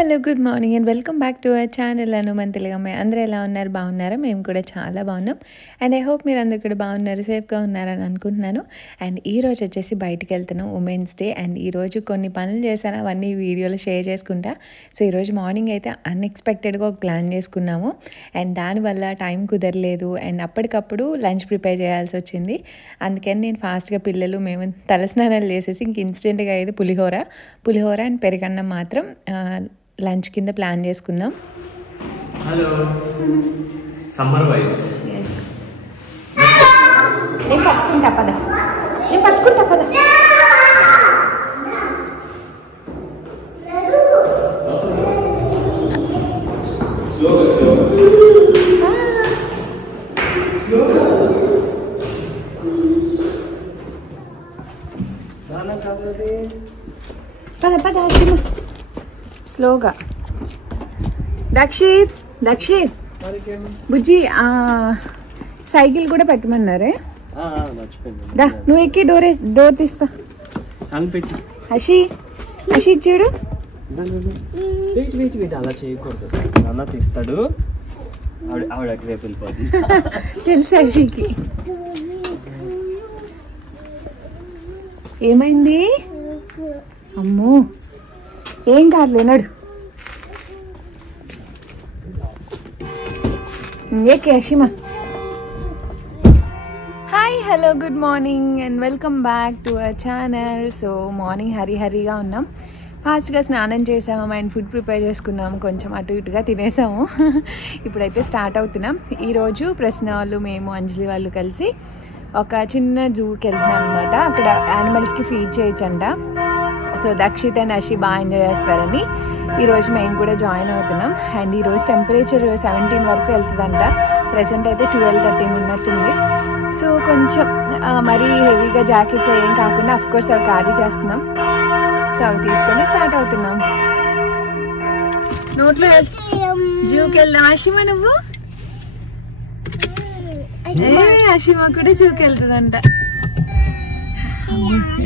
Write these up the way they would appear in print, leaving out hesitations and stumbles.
Hello good morning and welcome back to our channel Hanuman Telugu అమ్మాయి. అందరూ ఎలా ఉన్నారు? బాగున్నారా? మేము కూడా చాలా బాగున్నాం. అండ్ ఐ హోప్ మీరు అందరూ కూడా బాగున్నారు, సేఫ్గా ఉన్నారని అనుకుంటున్నాను. అండ్ ఈరోజు వచ్చేసి బయటికి వెళ్తున్నాం, ఉమెన్స్ డే. అండ్ ఈరోజు కొన్ని పనులు చేశాను, అవన్నీ వీడియోలో షేర్ చేసుకుంటా. సో ఈరోజు మార్నింగ్ అయితే అన్ఎక్స్పెక్టెడ్గా ఒక ప్లాన్ చేసుకున్నాము. అండ్ దానివల్ల టైం కుదరలేదు అండ్ అప్పటికప్పుడు లంచ్ ప్రిపేర్ చేయాల్సి వచ్చింది. అందుకని నేను ఫాస్ట్గా పిల్లలు మేము తలస్నానాలు చేసేసి ఇంక ఇన్స్టెంట్గా అయితే పులిహోర అండ్ పెరుగన్నం మాత్రం లంచ్ కింద ప్లాన్ చేసుకున్నాం. Hello summer vibes. నేను పట్టుకుంటా పద. పద స్లోగా. దక్షిత్ బుజ్జి సైకిల్ కూడా పెట్టమన్నారే. దా నువ్వు ఎక్కి డోర్ తీస్తా. అషి చూడు, అలా చేయకూడదు, అన్న తీస్తాడు. ఆవిడ రేపు వెళ్ళిపోద్ది. తెలుసు అషికి. ఏమైంది? అమ్మో ఏం కాదులే, నడు. ఏకే Ashima. Hi hello good morning and welcome back to our channel. So morning హరిగా ఉన్నాం, ఫాస్ట్గా స్నానం చేసాము అండ్ ఫుడ్ ప్రిపేర్ చేసుకున్నాము, కొంచెం అటు ఇటుగా తినేసాము. ఇప్పుడైతే స్టార్ట్ అవుతున్నాం. ఈరోజు ప్రశ్న వాళ్ళు, మేము, అంజలి వాళ్ళు కలిసి ఒక చిన్న జూకి వెళ్తున్నాం అనమాట. అక్కడ యానిమల్స్కి feed చేయొచ్చంట. So Dakshit and Ashi బాగా ఎంజాయ్ చేస్తారని ఈరోజు మేము కూడా జాయిన్ అవుతున్నాం. అండ్ ఈరోజు టెంపరేచర్ 17 వరకు వెళ్తుందంట. ప్రెసెంట్ అయితే 12-13 ఉన్నట్టుంది. సో కొంచెం మరీ హెవీగా జాకెట్స్ ఏం కాకుండా అఫ్కోర్స్ అవి క్యారీ చేస్తున్నాం. సో అవి తీసుకొని స్టార్ట్ అవుతున్నాం. నోట్లో జూకి వెళ్దాం. అషిమా నువ్వు? అషిమా కూడా జూకి వెళ్తుందంట.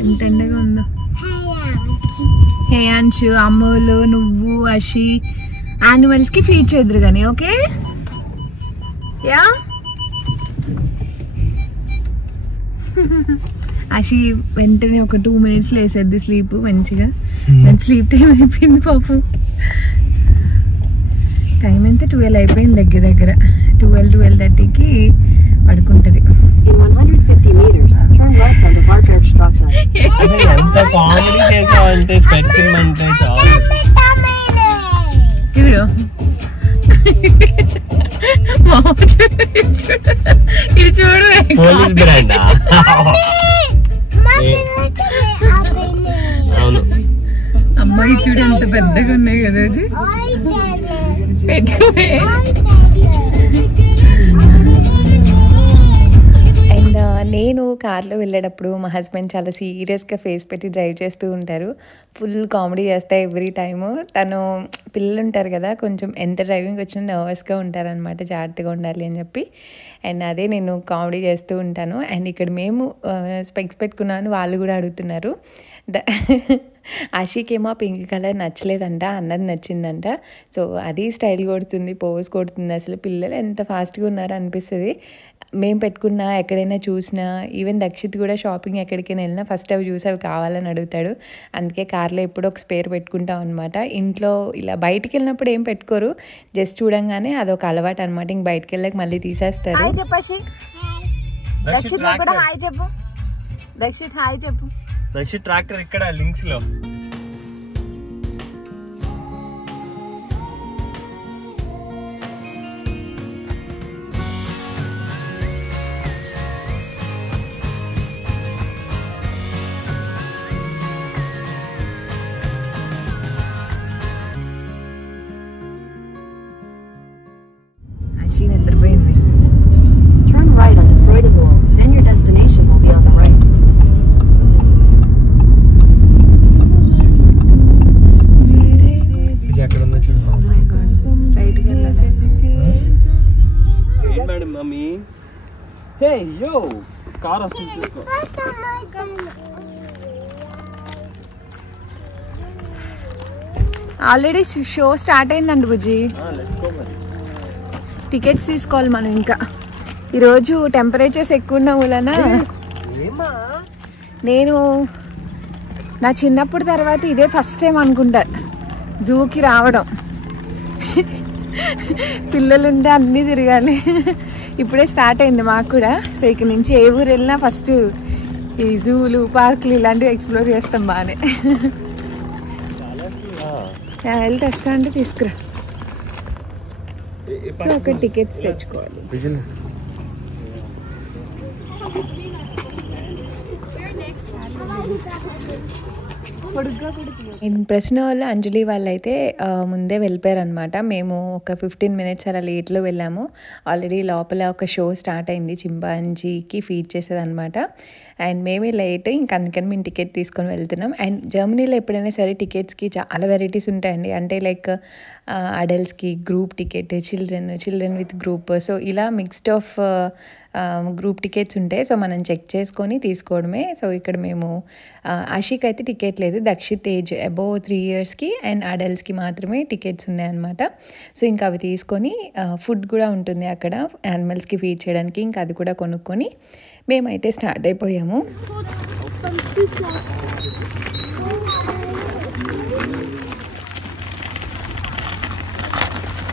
ఎంత ఎండగా ఉందో. హేయాంశు, అమ్మోలు, నువ్వు, అషి యానిమల్స్ కి ఫీడ్ చేద్దరు కానీ ఓకే. యా అషి వెంటనే ఒక 2 minutes లేసేద్ది స్లీప్ మంచిగా. స్లీప్ టైం అయిపోయింది పాపం. టైం ఎంత 12 అయిపోయింది, దగ్గర 12-12:30కి పడుకుంటది. ఎంత కామెడీ చేసావంటే స్పెట్స్ అంటే చాలు. చూడు ఇది చూడు, పోలీస్ బ్రాండ్. అవును అమ్మాయి చూడు ఎంత పెద్దగా ఉన్నాయి కదా. అది పెట్టుకోవే. అండ్ నేను కార్లో వెళ్ళేటప్పుడు మా హస్బెండ్ చాలా సీరియస్గా ఫేస్ పెట్టి డ్రైవ్ చేస్తూ ఉంటారు. ఫుల్ కామెడీ చేస్తా ఎవ్రీ టైము. తను పిల్లలు ఉంటారు కదా, కొంచెం ఎంత డ్రైవింగ్ వచ్చినా నర్వస్గా ఉంటారనమాట, జాగ్రత్తగా ఉండాలి అని చెప్పి. అండ్ అదే నేను కామెడీ చేస్తూ ఉంటాను. అండ్ ఇక్కడ మేము స్పెక్స్ పెట్టుకున్నాను, వాళ్ళు కూడా అడుగుతున్నారు. ఆషికేమో పింక్ కలర్ నచ్చలేదంట, అన్నది నచ్చిందంట. సో అది స్టైల్ కొడుతుంది, పోజ్ కొడుతుంది. అసలు పిల్లలు ఎంత ఫాస్ట్గా ఉన్నారో అనిపిస్తుంది. మేము పెట్టుకున్నా, ఎక్కడైనా చూసినా, ఈవెన్ దక్షిత్ కూడా షాపింగ్ ఎక్కడికైనా వెళ్ళినా ఫస్ట్ అవి చూసి అవి కావాలని అడుగుతాడు. అందుకే కార్లో ఎప్పుడో ఒక స్పేర్ పెట్టుకుంటాం అనమాట. ఇంట్లో ఇలా బయటికి వెళ్ళినప్పుడు ఏం పెట్టుకోరు, జస్ట్ చూడంగానే అదొక అలవాటు అనమాట. ఇంక బయటికి వెళ్ళాక మళ్ళీ తీసేస్తారు. దక్షిత్ ట్రాక్టర్ ఇక్కడ లింక్స్ లో. నిద్రపోయింది. Turn right onto Freudenthal, then your destination will be on the right. Mummy hey yo car వస్తుంది చూసుకో. ఆల్రెడీ షో స్టార్ట్ అయిందండి బుజ్జి. టికెట్స్ తీసుకోవాలి మనం. ఇంకా ఈరోజు టెంపరేచర్స్ ఎక్కువ ఉన్న వలన నేను నా చిన్నప్పుడు తర్వాత ఇదే ఫస్ట్ టైం అనుకుంటా జూకి రావడం. పిల్లలుంటే అన్నీ తిరగాలి. ఇప్పుడే స్టార్ట్ అయింది మాకు కూడా. సో ఇక్కడ నుంచి ఏ ఊరు వెళ్ళినా ఫస్ట్ ఈ జూలు పార్కులు ఇలాంటివి ఎక్స్ప్లోర్ చేస్తాం బాగానే. వెళ్తే వస్తా అంటే తీసుకురా. సో ఒక టికెట్స్ తెచ్చుకోవాలి. ప్రశ్న వాళ్ళు అంజలి వాళ్ళు అయితే ముందే వెళ్ళిపోయారు అనమాట. మేము ఒక 15 minutes అలా లేట్లో వెళ్ళాము. ఆల్రెడీ లోపల ఒక షో స్టార్ట్ అయింది, చింపాంజీకి ఫీడ్ చేసేది అనమాట. అండ్ మేమే లేట్, ఇంకా అందుకని మేము టికెట్ తీసుకొని వెళ్తున్నాం. అండ్ జర్మనీలో ఎప్పుడైనా సరే టికెట్స్కి చాలా వెరైటీస్ ఉంటాయండి. అంటే లైక్ అడల్ట్స్కి group ticket, children with group, so ఇలా మిక్స్డ్ ఆఫ్ గ్రూప్ టికెట్స్ ఉంటాయి. సో మనం చెక్ చేసుకొని తీసుకోవడమే. సో ఇక్కడ మేము ఆషిక్ అయితే టికెట్ లేదు, దక్షిత్ ఏజ్ అబోవ్ 3 yearsకి అండ్ అడల్ట్స్కి మాత్రమే టికెట్స్ ఉన్నాయన్నమాట. సో ఇంకా అవి తీసుకొని ఫుడ్ కూడా ఉంటుంది అక్కడ యానిమల్స్కి ఫీడ్ చేయడానికి, ఇంకా అది కూడా కొనుక్కొని మేమైతే స్టార్ట్ అయిపోయాము.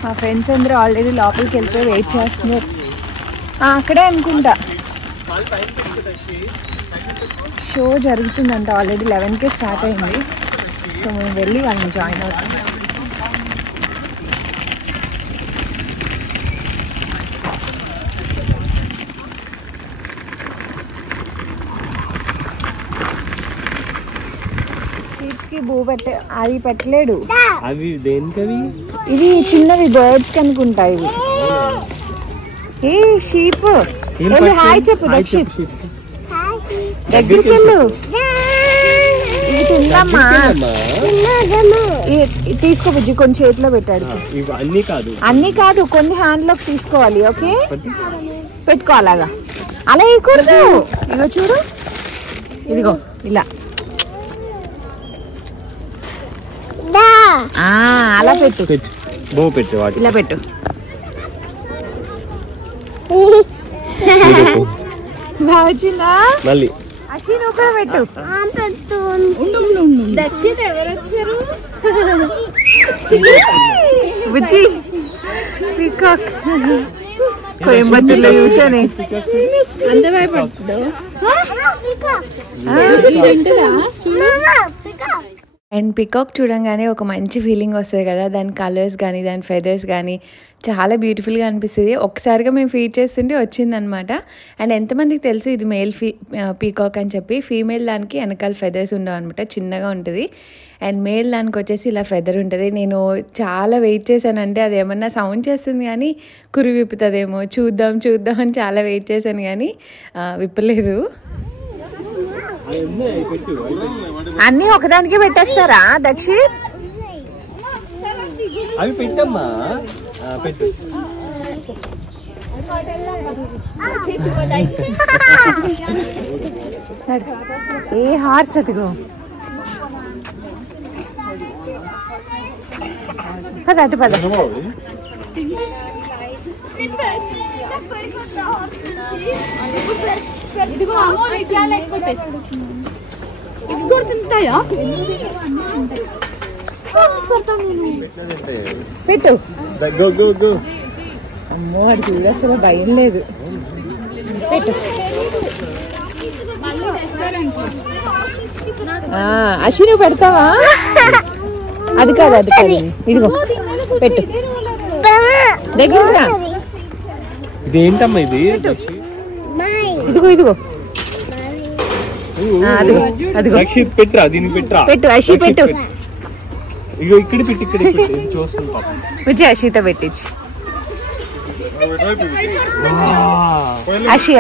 మా ఫ్రెండ్స్ అందరూ ఆల్రెడీ లోపలికి వెళ్ళిపోయి వెయిట్ చేస్తున్నారు. అక్కడే అనుకుంటా షో జరుగుతుందంట. ఆల్రెడీ 11కే స్టార్ట్ అయింది. సో మేము వెళ్ళి వాళ్ళని జాయిన్ అవుతాం. సీట్స్కి అది పెట్టలేడు. అవి దేనికవి? ఇవి చిన్నవి బర్డ్స్కి అనుకుంటా. ఇవి ఏ షీప్. హాయ్ చెప్పు దక్షిత్, దగ్గరికి వెళ్ళు. ఇది తిందమ్మా, తీసుకో బుజ్జి. కొన్ని చేతిలో పెట్టాడు. అన్ని కాదు, కొన్ని హ్యాండ్లోకి తీసుకోవాలి. ఓకే, పెట్టుకో. అలాగా అలా వేయకూడదు. ఇగో చూడు, ఇదిగో ఇలా అలా పెట్టు. ఇలా పెట్టు. బాగా వచ్చిందా? అషి నువ్వు కూడా పెట్టు. దక్షిత్ ఎవరు వచ్చారు? బుజ్జి పీకాక్ కోయంబత్తూర్లో చూసానే. అంత భయపడ్డా. అండ్ పికాక్ చూడంగానే ఒక మంచి ఫీలింగ్ వస్తుంది కదా. దాని కలర్స్ కానీ దాని ఫెదర్స్ కానీ చాలా బ్యూటిఫుల్గా అనిపిస్తుంది. ఒకసారిగా మేము ఫీడ్ చేస్తుంటే వచ్చిందనమాట. అండ్ ఎంతమందికి తెలుసు ఇది మేల్ పీకాక్ అని చెప్పి. ఫీమేల్ దానికి వెనకాల ఫెదర్స్ ఉండవు అనమాట, చిన్నగా ఉంటుంది. అండ్ మేల్ దానికి వచ్చేసి ఇలా ఫెదర్ ఉంటుంది. నేను చాలా వెయిట్ చేశానంటే అది ఏమన్నా సౌండ్ చేస్తుంది కానీ కురి విప్పుతుందేమో, చూద్దాం అని చాలా వెయిట్ చేశాను కానీ విప్పలేదు. అన్నీ ఒకదానికే పెట్టేస్తారా దక్షిత్? అవి పెట్టమ్మా, పెట్టు. ఏ హార్స్ అదిగో. పద అటు పద. పెట్టు. అమ్మో వాడు చూడ అసలు భయం లేదు. పెట్టు. అషి నువ్వు పెడతావా? అది కాదు ఇదిగో పెట్టు. దగ్గరగా. ఇదేంటమ్మా ఇది? ఇదిగో పెట్టరా, దీనికి పెట్టరా. పెట్టు అషి పెట్టు. ఇగో ఇక్కడ పెట్టి చూస్తాను పాపం. విజయ్ అషితో పెట్టించి. అషి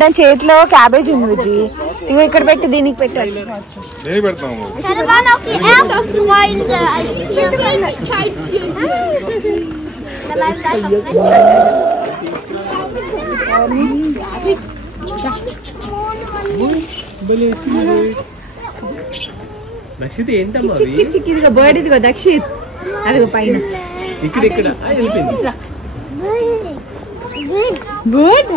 దాని చేతిలో క్యాబేజ్ ఉంది విజయ్. ఇగో ఇక్కడ పెట్టి దీనికి పెట్టాలి. దక్షిత్ ఏంటమ్మా? చిక్కి ఇదిగో బర్డ్. ఇదిగో దక్షిత్ అది పైన ఇక్కడ వెళ్ళిపోయింది. గుడ్.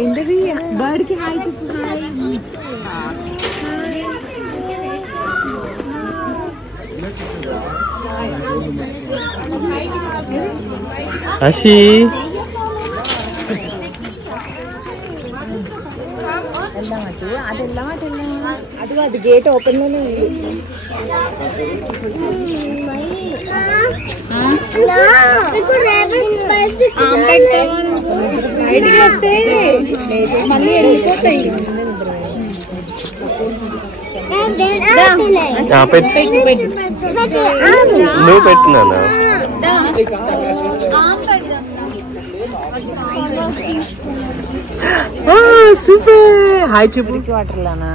ఏంటది బర్డ్కి హాయ్ చెప్పు. అషి అది గేట్ ఓపెన్ లోనే బయటికి వస్తే మళ్ళీ వెళ్ళిపోతాయి. నువ్వు పెట్టినా సూపర్. హాయ్ చూపుడికి వాటర్లానా?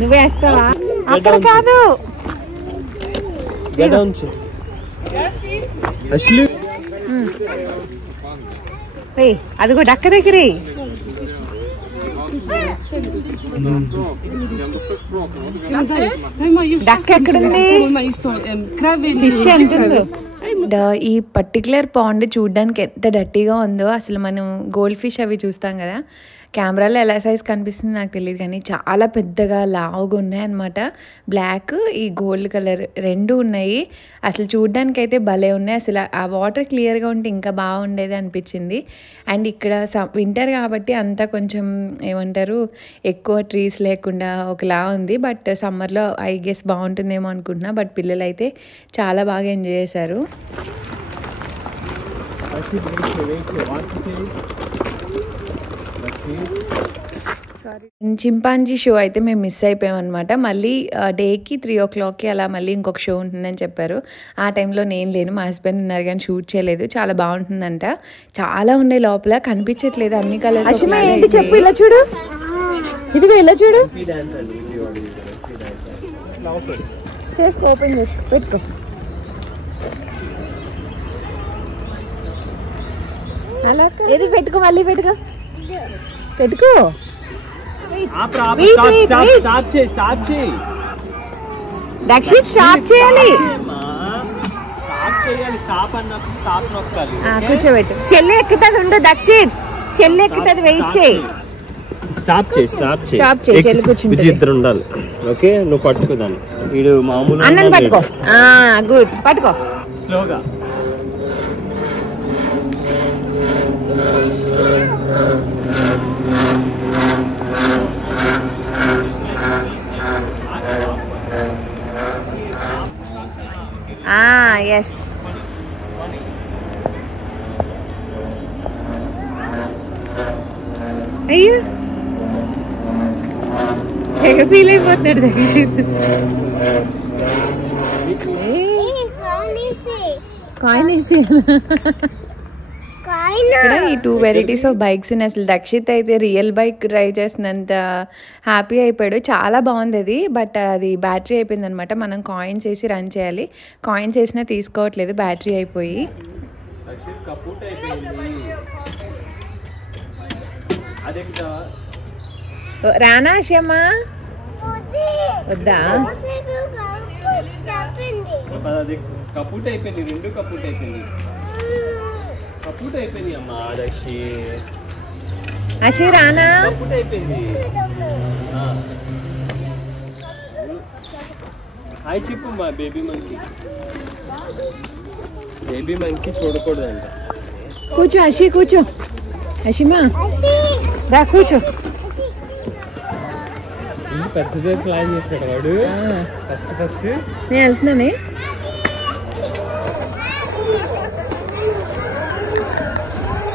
నువ్వే వేస్తావా? అక్కడ కాదు, అదిగో డక్క దగ్గర. డక్క ఎక్కడుంది? ఫిష్ ఎంత ఉందో. ఈ పర్టికులర్ పాండ్ చూడడానికి ఎంత డర్టీగా ఉందో. అసలు మనం గోల్డ్ ఫిష్ అవి చూస్తాం కదా, కెమెరాలో ఎలా సైజ్ కనిపిస్తుంది నాకు తెలియదు, కానీ చాలా పెద్దగా లావుగా ఉన్నాయన్నమాట. బ్లాక్ ఈ గోల్డ్ కలర్ రెండు ఉన్నాయి. అసలు చూడడానికి అయితే భలే ఉన్నాయి. అసలు ఆ వాటర్ క్లియర్గా ఉంటే ఇంకా బాగుండేది అనిపించింది. అండ్ ఇక్కడ వింటర్ కాబట్టి అంతా కొంచెం ఏమంటారు, ఎక్కువ ట్రీస్ లేకుండా ఒకలా ఉంది. బట్ సమ్మర్లో ఐ గెస్ బాగుంటుందేమో అనుకుంటున్నా. బట్ పిల్లలు అయితే చాలా బాగా ఎంజాయ్ చేశారు. చింపాంజీ షో అయితే మేము మిస్ అయిపోయాం అనమాట. మళ్ళీ డేకి 3 o'clockకి అలా మళ్ళీ ఇంకొక షో ఉంటుందని చెప్పారు. ఆ టైంలో నేను లేను, మా హస్బెండ్ ఉన్నారు కానీ షూట్ చేయలేదు. చాలా బాగుంటుందంట. చాలా ఉండే లోపల కనిపించట్లేదు అన్ని కలర్స్. ఏంటి చెప్పు, ఇలా చూడు, ఇదిగో ఇలా చూడు. చేసుకో, ఓపెన్ చేసుకో, పెట్టుకో. అలా ఏది పెట్టుకో, మళ్ళీ పెట్టుకో, పెట్టుకో. దక్షిత్ స్టాప్ చేయాలి. కూర్చోబెట్టు. చెల్లి ఎక్కుతుంది, ఉండు దక్షిత్, చెల్లి ఎక్కుతుంది, వెయిట్ చేయి. స్టాప్ చేయి, చెల్లి కూర్చుంటుంది. ఇద్దరు ఉండాలి. ఓకే, నువ్వు పట్టుకోదాన్ని. వీడు మామూలు అన్నం పట్టుకో. గుడ్, పట్టుకో స్లోగా. ఎస్. అయ్యో తెగ ఫీల్ అయిపోతాడు దక్షిత్. కాయిన్ వేసి ఇక్కడ ఈ 2 వెరైటీస్ ఆఫ్ బైక్స్ ఉన్నాయి. అసలు దక్షిత్ అయితే రియల్ బైక్ డ్రైవ్ చేసినంత హ్యాపీ అయిపోయాడు. చాలా బాగుంది అది. బట్ అది బ్యాటరీ అయిపోయింది అనమాట. మనం కాయిన్స్ వేసి రన్ చేయాలి. కాయిన్స్ వేసినా తీసుకోవట్లేదు, బ్యాటరీ అయిపోయి. రానా షమా వద్దా? కపూట్ అయిపోయింది, రెండు కపూట్ అయిపోయింది. కపూట్ అయిపోయింది అమ్మా. అషి రానా కపూట్ అయిపోయింది. హాయ్ చెప్పు మా బేబీ మంకీ. బేబీ మంకీ చూడకూడదంట. కూర్చో అషి, కూర్చో అషిమా, రా కూర్చో. పెద్ద ప్లాన్ చేశాడు వాడు. ఫస్ట్ నేను వెళ్తున్నానే.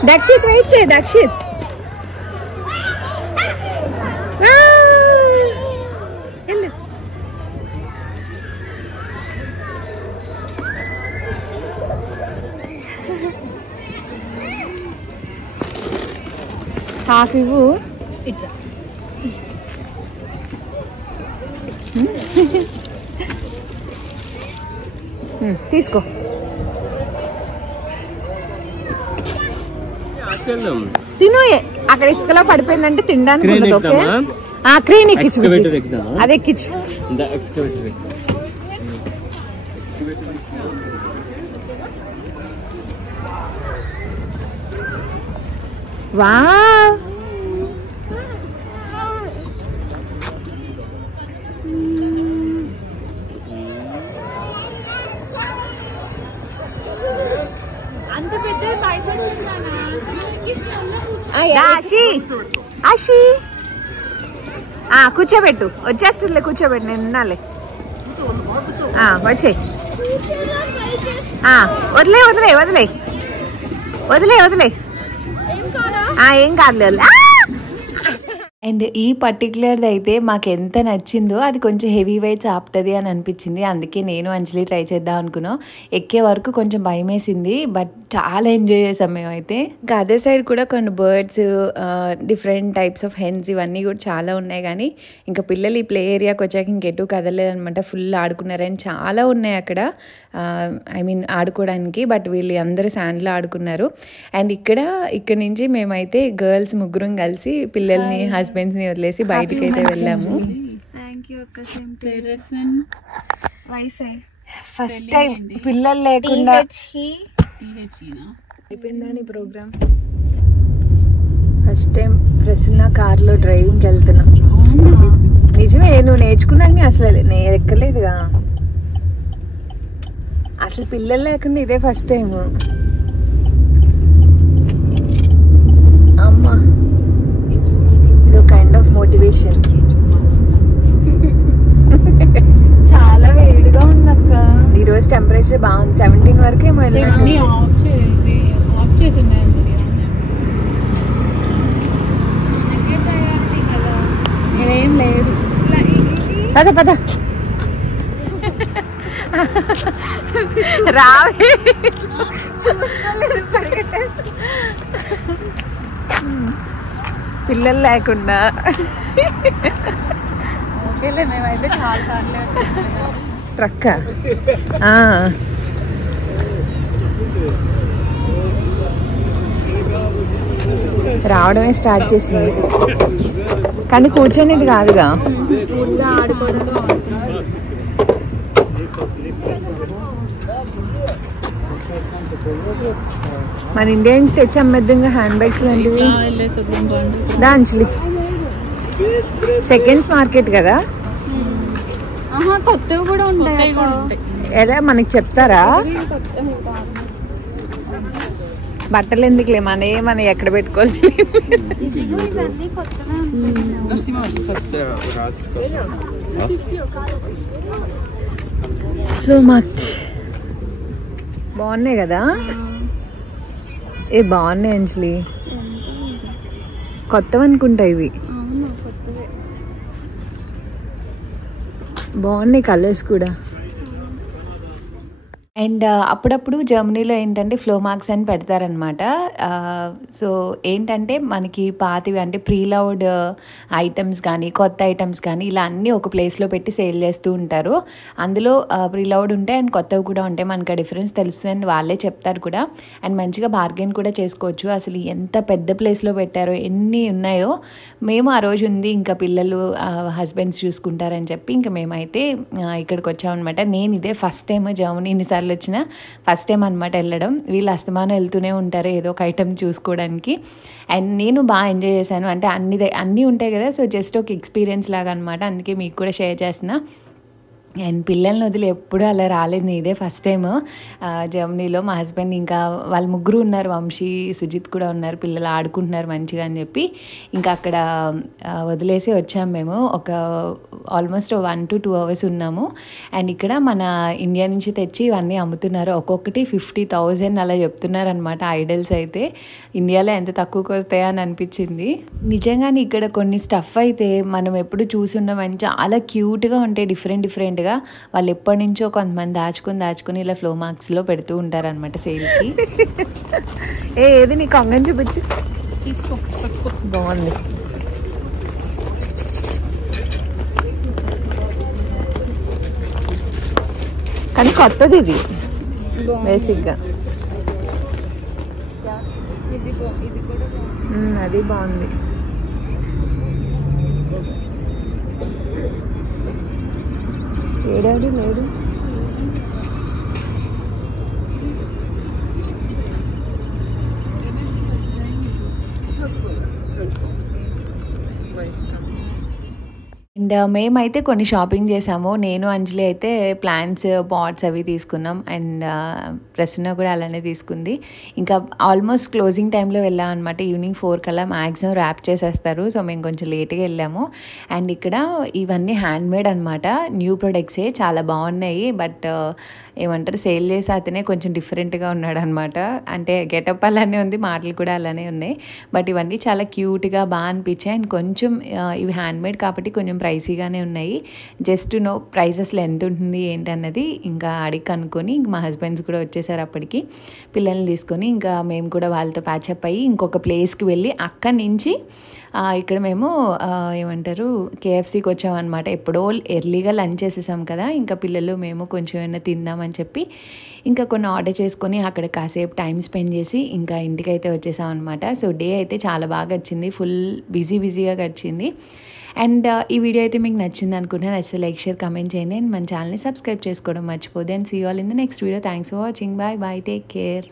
దక్షిత్ వెయిట్ చేయి, దక్షిత్. హాఫ్ ఇవ్వు. ఇట్లా తీసుకో. తిను. అక్కడ ఇసుకలో పడిపోయిందంటే తినడానికి ఉండదు. ఓకే క్రేన్ ఎక్కించు. అది ఎక్కించు. వావ్ ఆశి కూర్చోబెట్టు. వచ్చేస్తుందిలే, కూర్చోబెట్టు. నేను ఉన్నాలే. వచ్చే. వదిలే వదిలే వదిలే వదిలే వదిలే. ఏం కాదు. అండ్ ఈ పర్టికులర్ది అయితే మాకు ఎంత నచ్చిందో, అది కొంచెం హెవీ వెయిట్స్ ఆపుతుంది అని అనిపించింది. అందుకే నేను అంజలి ట్రై చేద్దాం అనుకున్నాం. ఎక్కే వరకు కొంచెం భయం వేసింది, బట్ చాలా ఎంజాయ్ చేసాం మేమైతే. ఇంకా అదే సైడ్ కూడా కొన్ని birds, different types of hence ఇవన్నీ కూడా చాలా ఉన్నాయి. కానీ ఇంకా పిల్లలు ఈ ప్లే ఏరియాకి వచ్చాక ఇంకెటు కదలేదనమాట. ఫుల్ ఆడుకున్నారు. అండ్ చాలా ఉన్నాయి అక్కడ, ఆడుకోవడానికి. బట్ వీళ్ళు అందరూ శాండ్లో ఆడుకున్నారు. అండ్ ఇక్కడ నుంచి మేమైతే గర్ల్స్ ముగ్గురం కలిసి పిల్లల్ని హస్బెండ్స్ని వదిలేసి బయటికి అయితే వెళ్ళాము. ఫస్ట్ టైం పిల్లలు లేకుండా అయిపోయిందా నీ ప్రోగ్రామ్? ఫస్ట్ టైం ప్రసన్న కార్లో డ్రైవింగ్కి వెళ్తున్నాం. నిజమే, నువ్వు నేర్చుకున్నాక అసలు నేను ఎక్కలేదుగా. అసలు పిల్లలు లేకుండా ఇదే ఫస్ట్ టైం. అమ్మా, ఇదో కైండ్ ఆఫ్ మోటివేషన్. చాలా వేడిగా ఉంది అక్క. ఈరోజు టెంపరేచర్ బాగుంది, 17 వరకే నేనేం లేదు. పద పద రావే. పిల్లలు లేకుండా ఓకేలే. మేమైతే చాలా సార్లు ట్రక్క రావడమే స్టార్ట్ చేసింది. కానీ కూర్చొనేది కాదుగా. మన ఇండియా నుంచి తెచ్చి అమ్మేద్దంగా హ్యాండ్ బ్యాగ్స్ లాంటివి. దాంచులి సెకండ్స్ మార్కెట్ కదా, కొత్తవి కూడా ఉంటాయి. ఎలా మనకి చెప్తారా? బట్టలు ఎందుకులే, మన ఎక్కడ పెట్టుకోవాలి. సో మచ్ బాగున్నాయి కదా. బాగున్నాయి అంజలి, కొత్తవి అనుకుంటా ఇవి. బాగున్నాయి కలర్స్ కూడా. అండ్ అప్పుడప్పుడు జర్మనీలో ఏంటంటే ఫ్లోమాక్స్ అని పెడతారనమాట. సో ఏంటంటే మనకి పాతవి అంటే ప్రీలౌడ్ ఐటమ్స్ కానీ కొత్త ఐటమ్స్ కానీ ఇలా అన్నీ ఒక ప్లేస్లో పెట్టి సేల్ చేస్తూ ఉంటారు. అందులో ప్రీలౌడ్ ఉంటాయి అండ్ కొత్తవి కూడా ఉంటాయి. మనకు ఆ డిఫరెన్స్ తెలుస్తుందని వాళ్ళే చెప్తారు కూడా. అండ్ మంచిగా బార్గెన్ కూడా చేసుకోవచ్చు. అసలు ఎంత పెద్ద ప్లేస్లో పెట్టారో, ఎన్ని ఉన్నాయో. మేము ఆ రోజు ఉంది ఇంకా పిల్లలు హస్బెండ్స్ చూసుకుంటారని చెప్పి ఇంకా మేమైతే ఇక్కడికి వచ్చామన్నమాట. నేను ఇదే ఫస్ట్ టైం జర్మనీ ఇన్నిసార్లు వచ్చిన ఫస్ట్ టైం అనమాట వెళ్ళడం. వీళ్ళు అస్తమానం వెళ్తూనే ఉంటారు ఏదో ఒక ఐటెం చూసుకోవడానికి. అండ్ నేను బాగా ఎంజాయ్ చేశాను. అంటే అన్నీ ఉంటాయి కదా, సో జస్ట్ ఒక ఎక్స్పీరియన్స్ లాగా అనమాట. అందుకే మీకు కూడా షేర్ చేస్తున్నా. అండ్ పిల్లల్ని వదిలి ఎప్పుడూ అలా రాలేదు. ఇదే ఫస్ట్ టైం జర్మనీలో. మా హస్బెండ్ ఇంకా వాళ్ళు ముగ్గురు ఉన్నారు, వంశీ సుజిత్ కూడా ఉన్నారు. పిల్లలు ఆడుకుంటున్నారు మంచిగా అని చెప్పి ఇంకా అక్కడ వదిలేసి వచ్చాము మేము. ఒక ఆల్మోస్ట్ 1 to 2 hours ఉన్నాము. అండ్ ఇక్కడ మన ఇండియా నుంచి తెచ్చి ఇవన్నీ అమ్ముతున్నారు. ఒక్కొక్కటి 50,000 అలా చెప్తున్నారు అనమాట. ఐడల్స్ అయితే ఇండియాలో ఎంత తక్కువకి వస్తాయా అని అనిపించింది. నిజంగానే ఇక్కడ కొన్ని స్టఫ్ అయితే మనం ఎప్పుడు చూసి ఉన్నామని చాలా క్యూట్గా ఉంటాయి, డిఫరెంట్గా. వాళ్ళు ఎప్పటి నుంచో కొంతమంది దాచుకొని ఇలా ఫ్లోమాక్స్లో పెడుతూ ఉంటారనమాట సేల్కి. ఏది నీ కొంగని చూపించు. తీసుకో పట్టుకో. బాగుంది. కానీ కొత్తది ఇది బేసిక్గా. ఇది కూడా అది బాగుంది. ఏడాడు లేడు. అండ్ మేమైతే కొన్ని షాపింగ్ చేసాము. నేను అంజలి అయితే ప్లాంట్స్ పాట్స్ అవి తీసుకున్నాం. అండ్ ప్రసన్న కూడా అలానే తీసుకుంది. ఇంకా ఆల్మోస్ట్ క్లోజింగ్ టైంలో వెళ్ళాం అనమాట. ఈవినింగ్ 4 కల్లా మ్యాక్సిమం ర్యాప్ చేసేస్తారు. సో మేము కొంచెం లేట్గా వెళ్ళాము. అండ్ ఇక్కడ ఇవన్నీ హ్యాండ్మేడ్ అనమాట. న్యూ ప్రొడక్ట్సే, చాలా బాగున్నాయి. బట్ ఏమంటారు, సేల్ చేసి అతనే కొంచెం డిఫరెంట్గా ఉన్నాడు అనమాట. అంటే గెటప్ అలానే ఉంది, మాటలు కూడా అలానే ఉన్నాయి. బట్ ఇవన్నీ చాలా క్యూట్గా బాగా అనిపించాయి. అండ్ కొంచెం ఇవి హ్యాండ్మేడ్ కాబట్టి కొంచెం ప్రైసీగానే ఉన్నాయి. జస్ట్ నో ప్రైస్ అసలు ఎంత ఉంటుంది ఏంటన్నది ఇంకా అడిగి కనుక్కొని, ఇంక మా హస్బెండ్స్ కూడా వచ్చేసారు అప్పటికి పిల్లల్ని తీసుకొని. ఇంకా మేము కూడా వాళ్ళతో ప్యాచప్ అయ్యి ఇంకొక ప్లేస్కి వెళ్ళి అక్కడి నుంచి ఇక్కడ మేము ఏమంటారు కేఎఫ్సీకి వచ్చామన్నమాట. ఎప్పుడో ఎర్లీగా లంచ్ చేసేసాం కదా, ఇంకా పిల్లలు మేము కొంచెం ఏమైనా తిందామని చెప్పి ఇంకా కొన్ని ఆర్డర్ చేసుకొని అక్కడ కాసేపు టైం స్పెండ్ చేసి ఇంకా ఇంటికైతే వచ్చేసాం అనమాట. సో డే అయితే చాలా బాగా గడిచింది, ఫుల్ బిజీగా గడిచింది. అండ్ ఈ వీడియో అయితే మీకు నచ్చింది అనుకుంటున్నాను. నచ్చితే లైక్, షేర్, కామెంట్ చేయండి. అండ్ మన ఛానల్ని సబ్స్క్రైబ్ చేసుకోవడం మర్చిపోదు. And see you all in the next video. Thanks for watching. Bye bye, take care.